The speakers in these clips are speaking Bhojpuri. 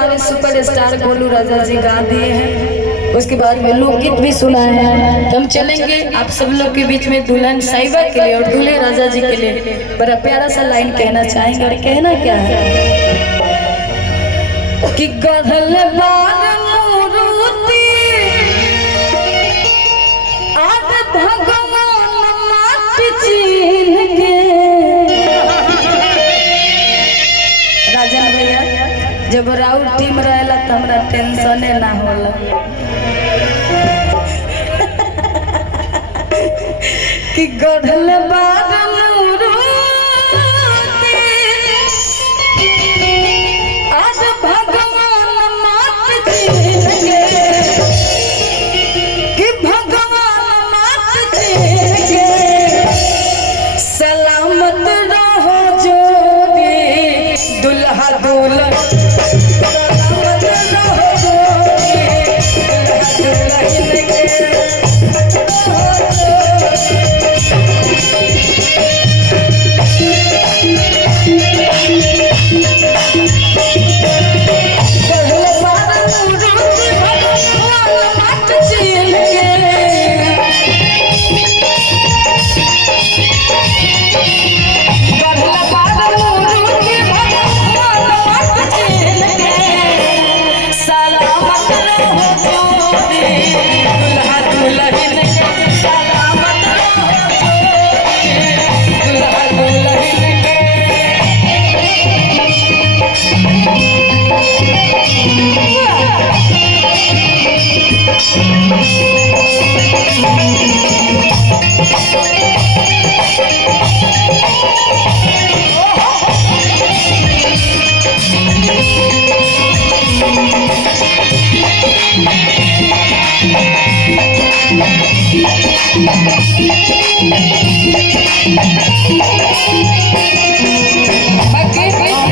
हमारे सुपरस्टार गोलू राजा जी गा दिए हैं, उसके बाद में लोकगीत भी सुना है। तो हम चलेंगे आप सब लोग के बीच में दुल्हन साहिबा के लिए और दूल्हे राजा जी के लिए बड़ा प्यारा सा लाइन कहना चाहेंगे। और कहना क्या है कि गढ़ल बार मूर्ति आज भगवान माटी चीन के। राजन भैया जब राउर टीम रहेला तो हमरा टेंशने ना होला कि गढ़ल बार मूर्ति आज भगवान माटी चीन के, कि भगवान माटी चीन के सलामत रहो जोगी दुल्हा दुल्हन सलामत रहो जोगी दुल्हा दुल्हन के।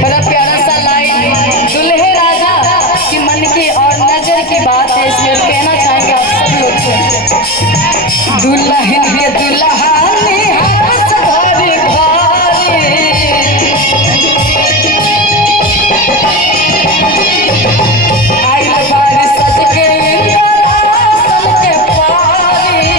बड़ा प्यारा सा लाइन दुल्हे राजा की मन की और नजर की बात है, इसमें कहना चाहेंगे आप सब लोग से। दुल्हन के दुल्हानी हंस भरी भारी आइल बारी सज के इंद्रासन के पारी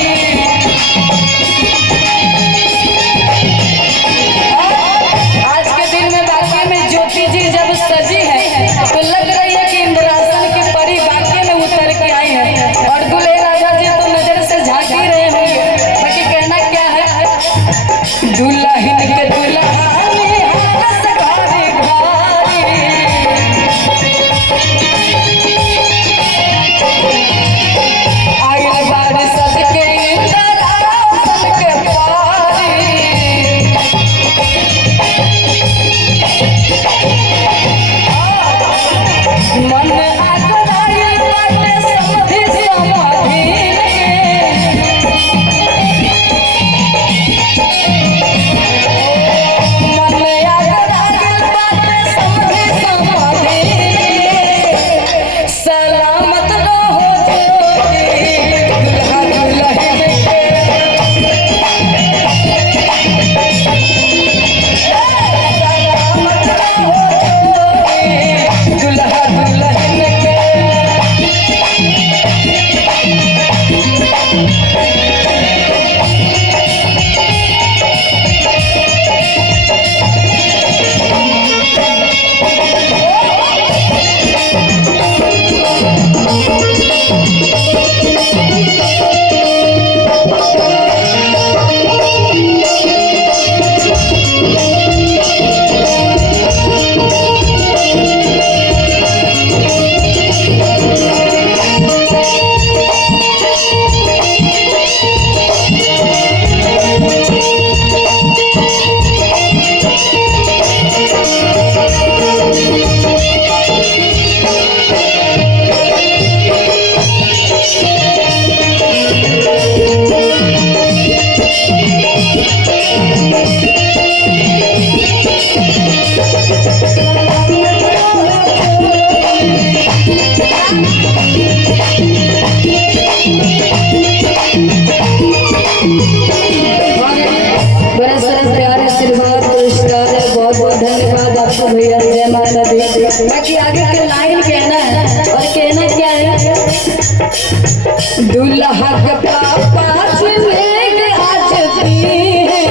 दुल्हा के पापा जिंदगी आज दी है,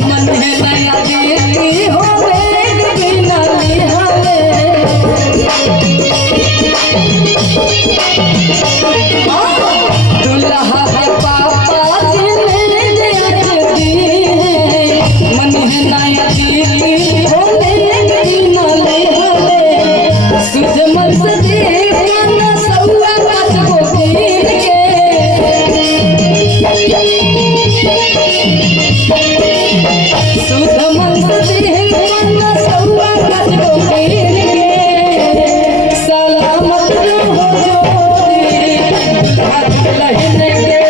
मन है नया देती हो बिना लिहावे। दुल्हा के पापा जिंदगी आज दी है, मन है नया देती हो बिना लिहावे। सुध मन से देखना सौआ कचको पीर के, सुध मन से देखना सौआ कचको पीर के। सलामत रहो जोड़ी हाथ लहन के,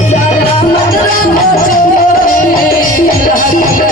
सलामत रहो जोड़ी हाथ लहन के।